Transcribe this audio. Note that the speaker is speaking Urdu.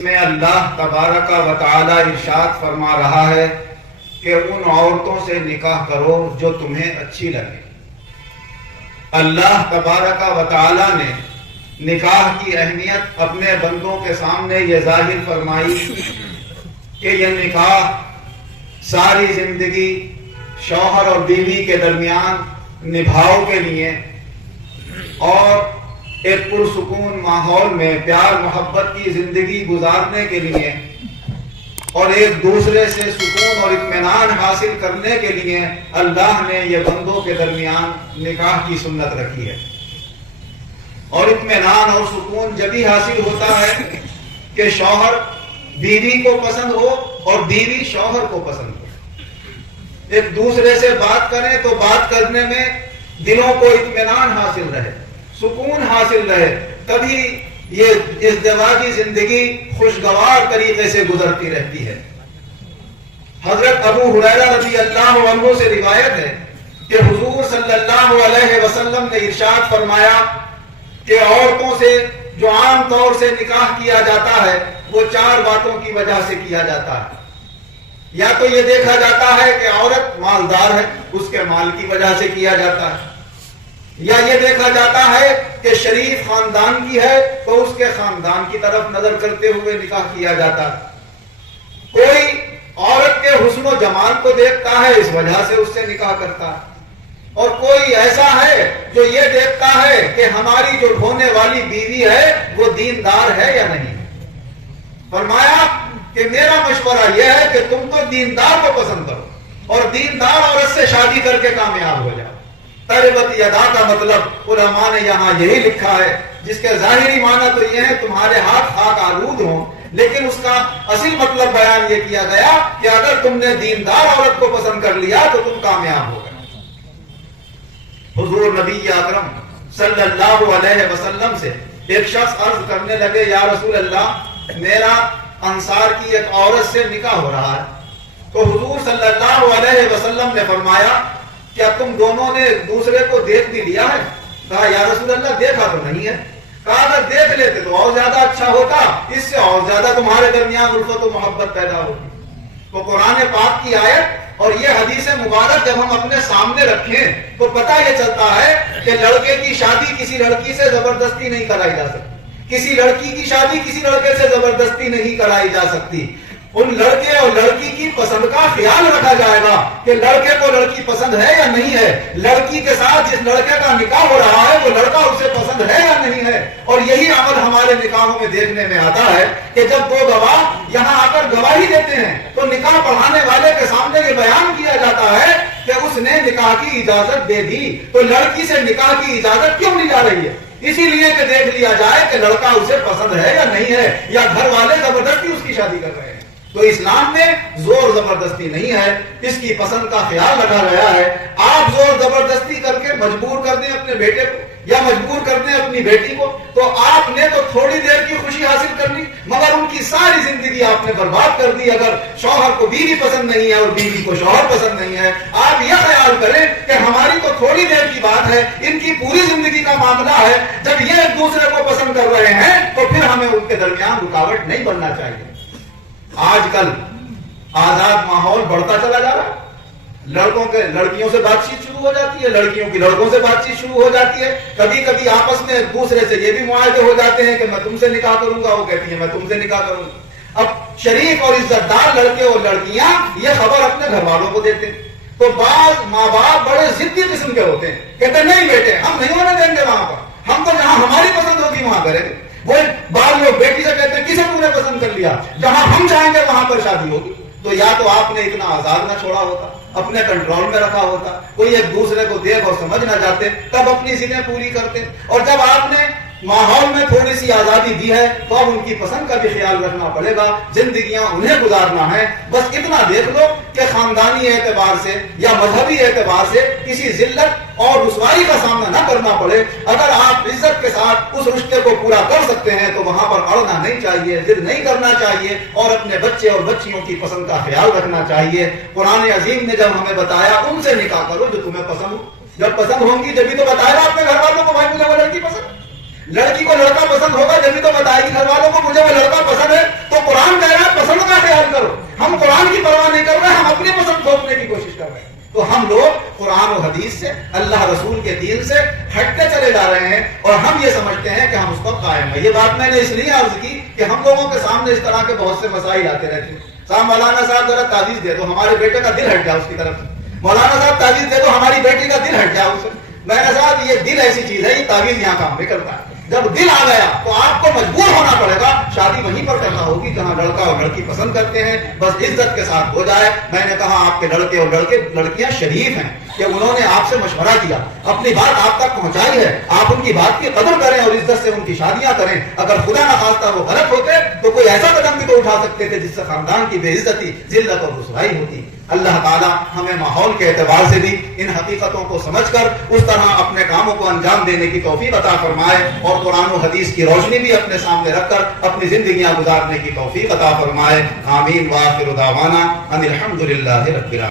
میں اللہ تبارک و تعالی ارشاد فرما رہا ہے کہ ان عورتوں سے نکاح کرو جو تمہیں اچھی لگے۔ اللہ تبارک و تعالی نے نکاح کی اہمیت اپنے بندوں کے سامنے یہ ظاہر فرمائی کہ یہ نکاح ساری زندگی شوہر اور بیوی کے درمیان نبھاؤ کے لیے اور ایک پرسکون ماحول میں پیار محبت کی زندگی گزارنے کے لیے اور ایک دوسرے سے سکون اور اطمینان حاصل کرنے کے لیے اللہ نے یہ بندوں کے درمیان نکاح کی سنت رکھی ہے۔ اور اطمینان اور سکون جبھی حاصل ہوتا ہے کہ شوہر بیوی کو پسند ہو اور بیوی شوہر کو پسند ہو، ایک دوسرے سے بات کریں تو بات کرنے میں دلوں کو اطمینان حاصل رہے، سکون حاصل رہے، تبھی یہ ازدواجی زندگی خوشگوار طریقے سے گزرتی رہتی ہے۔ حضرت ابو ہریرہ رضی اللہ عنہ سے روایت ہے کہ حضور صلی اللہ علیہ وسلم نے ارشاد فرمایا کہ عورتوں سے جو عام طور سے نکاح کیا جاتا ہے وہ چار باتوں کی وجہ سے کیا جاتا ہے۔ یا تو یہ دیکھا جاتا ہے کہ عورت مالدار ہے، اس کے مال کی وجہ سے کیا جاتا ہے، یا یہ دیکھا جاتا ہے کہ شریف خاندان کی ہے تو اس کے خاندان کی طرف نظر کرتے ہوئے نکاح کیا جاتا ہے، کوئی عورت کے حسن و جمال کو دیکھتا ہے اس وجہ سے اس سے نکاح کرتا ہے، اور کوئی ایسا ہے جو یہ دیکھتا ہے کہ ہماری جو ڈھونے والی بیوی ہے وہ دیندار ہے یا نہیں۔ فرمایا کہ میرا مشورہ یہ ہے کہ تم تو دیندار کو پسند کرو اور دیندار عورت سے شادی کر کے کامیاب ہو جاؤ۔ تربت یدا کا مطلب علماء نے یہاں یہی لکھا ہے، جس کے ظاہری معنی تو یہ ہے تمہارے ہاتھ خاک آلود ہوں، لیکن اس کا اصل مطلب بیان یہ کیا گیا کہ اگر تم نے دیندار عورت کو پسند کر لیا تو تم کامیاب ہو گئے۔ حضور نبی اکرم صلی اللہ علیہ وسلم سے ایک شخص عرض کرنے لگے، یا رسول اللہ میرا انصار کی ایک عورت سے نکاح ہو رہا ہے۔ تو حضور صلی اللہ علیہ وسلم نے فرمایا، کیا تم دونوں نے دوسرے کو دیکھ بھی لیا ہے؟ کہا یا رسول اللہ دیکھا تو نہیں ہے۔ کہا اگر دیکھ لیتے تو اور زیادہ اچھا ہوتا، اس سے اور زیادہ تمہارے درمیان الفت و محبت پیدا ہوتی۔ تو قرآن پاک کی آیت اور یہ حدیث مبارک جب ہم اپنے سامنے رکھیں تو پتہ یہ چلتا ہے کہ لڑکے کی شادی کسی لڑکی سے زبردستی نہیں کرائی جا سکتی، کسی لڑکی کی شادی کسی لڑکے سے زبردستی نہیں کرائی جا سکتی۔ ان لڑکے اور لڑکی کی پسند کا خیال رکھا جائے گا کہ لڑکے کو لڑکی پسند ہے یا نہیں ہے، لڑکی کے ساتھ جس لڑکے کا نکاح ہو رہا ہے وہ لڑکا اسے پسند ہے یا نہیں ہے۔ اور یہی عمل ہمارے نکاحوں میں دیکھنے میں آتا ہے کہ جب دو گواہ یہاں آ کر گواہی دیتے ہیں تو نکاح پڑھانے والے کے سامنے یہ بیان کیا جاتا ہے کہ اس نے نکاح کی اجازت دے دی، تو لڑکی سے نکاح کی اجازت کیوں لی جا رہی ہے؟ اسی لیے کہ دیکھ لیا جائے کہ لڑکا اسے پسند ہے یا نہیں ہے، یا گھر والے زبردستی اس کی شادی کر رہے ہیں۔ تو اسلام میں زور زبردستی نہیں ہے، اس کی پسند کا خیال رکھا گیا ہے۔ آپ زور زبردستی کر کے مجبور کر دیں اپنے بیٹے کو یا مجبور کر دیں اپنی بیٹی کو تو آپ نے تو تھوڑی دیر کی خوشی حاصل کر لی، مگر ان کی ساری زندگی آپ نے برباد کر دی۔ اگر شوہر کو بیوی پسند نہیں ہے اور بیوی کو شوہر پسند نہیں ہے، آپ یہ خیال کریں کہ ہماری تو تھوڑی دیر کی بات ہے، ان کی پوری زندگی کا معاملہ ہے۔ جب یہ ایک دوسرے کو پسند کر رہے ہیں تو پھر ہمیں ان کے درمیان رکاوٹ نہیں بننا چاہیے۔ آج کل آزاد ماحول بڑھتا چلا جا رہا ہے، لڑکوں کے لڑکیوں سے بات چیت شروع ہو جاتی ہے، لڑکیوں کی لڑکوں سے بات چیت شروع ہو جاتی ہے، کبھی کبھی آپس میں ایک دوسرے سے یہ بھی معاہدے ہو جاتے ہیں کہ میں تم سے نکاح کروں گا، وہ کہتی ہے میں تم سے نکاح کروں گا۔ اب شریف اور عزت دار لڑکے اور لڑکیاں یہ خبر اپنے گھر والوں کو دیتے ہیں تو بعض ماں باپ بڑے ضدی قسم کے ہوتے ہیں، کہتے ہیں نہیں بیٹے ہم نہیں ہونے دیں گے وہاں پر، ہم تو جہاں ہماری پسند ہوگی وہاں کریں گے۔ وہ بعض لوگ بیٹی سے کہتے ہیں کسے تم نے پسند کر لیا، جہاں ہم چاہیں گے وہاں پر شادی ہوگی۔ تو یا تو آپ نے اتنا آزاد نہ چھوڑا ہوتا، اپنے کنٹرول میں رکھا ہوتا، کوئی ایک دوسرے کو دیکھ اور سمجھ نہ جاتے، تب اپنی ضدیں پوری کرتے، اور جب آپ نے ماحول میں تھوڑی سی آزادی دی ہے تو اب ان کی پسند کا بھی خیال رکھنا پڑے گا، زندگیاں انہیں گزارنا ہے۔ بس اتنا دیکھ لو کہ خاندانی اعتبار سے یا مذہبی اعتبار سے کسی ذلت اور رسوائی کا سامنا نہ کرنا پڑے۔ اگر آپ عزت کے ساتھ اس رشتے کو پورا کر سکتے ہیں تو وہاں پر اڑنا نہیں چاہیے، ضد نہیں کرنا چاہیے، اور اپنے بچے اور بچیوں کی پسند کا خیال رکھنا چاہیے۔ قرآن عظیم نے جب ہمیں بتایا ان سے نکاح کرو جو تمہیں پسند ہو، جب پسند ہوں گی جبھی تو بتایا اپنے گھر والوں کو بھائی مجھے وہ لڑکی پسند، لڑکی کو لڑکا پسند ہوگا جبھی تو بتائے گی گھر والوں کو مجھے وہ لڑکا پسند ہے. تو قرآن کہہ رہا ہے پسند کا خیال کرو. ہم قرآن کی پرواہ نہیں کر رہے, ہم اپنی پسند تھوپنے کی کوشش کر رہے ہیں. تو ہم لوگ قرآن و حدیث سے, اللہ رسول کے دین سے ہٹتے چلے جا رہے ہیں, اور ہم یہ سمجھتے ہیں کہ ہم اس پر قائم ہیں. یہ بات میں نے اس لیے عرض کی کہ ہم لوگوں کے سامنے اس طرح کے بہت سے مسائل آتے رہتے ہیں. صاحب مولانا صاحب ذرا تعویذ دے دو, ہمارے بیٹے کا دل ہٹ جائے اس کی طرف سے. مولانا صاحب تعویذ دے دو, ہماری بیٹی کا دل ہٹ جائے اس سے. میں نے صاحب یہ دل ایسی چیز ہے, یہ تعویذ یہاں کام نہیں کرتا ہے. جب دل آ گیا تو آپ کو مجبور ہونا پڑے گا, شادی وہیں پر کرنا ہوگی جہاں لڑکا اور لڑکی پسند کرتے ہیں, بس عزت کے ساتھ ہو جائے. میں نے کہا آپ کے لڑکے اور لڑکیاں شریف ہیں کہ انہوں نے آپ سے مشورہ کیا, اپنی بات آپ تک پہنچائی ہے, آپ ان کی بات کی قدر کریں اور عزت سے ان کی شادیاں کریں. اگر خدا نخواستہ وہ غلط ہوتے تو کوئی ایسا قدم بھی تو اٹھا سکتے تھے جس سے خاندان کی بے عزتی, ذلت اور رسوائی ہوتی. اللہ تعالیٰ ہمیں ماحول کے اعتبار سے بھی ان حقیقتوں کو سمجھ کر اس طرح اپنے کاموں کو انجام دینے کی توفیق عطا فرمائے, اور قرآن و حدیث کی روشنی بھی اپنے سامنے رکھ کر اپنی زندگیاں گزارنے کی توفیق عطا فرمائے. آمین. وآخر دعوانا ان الحمد للہ رب العالمین.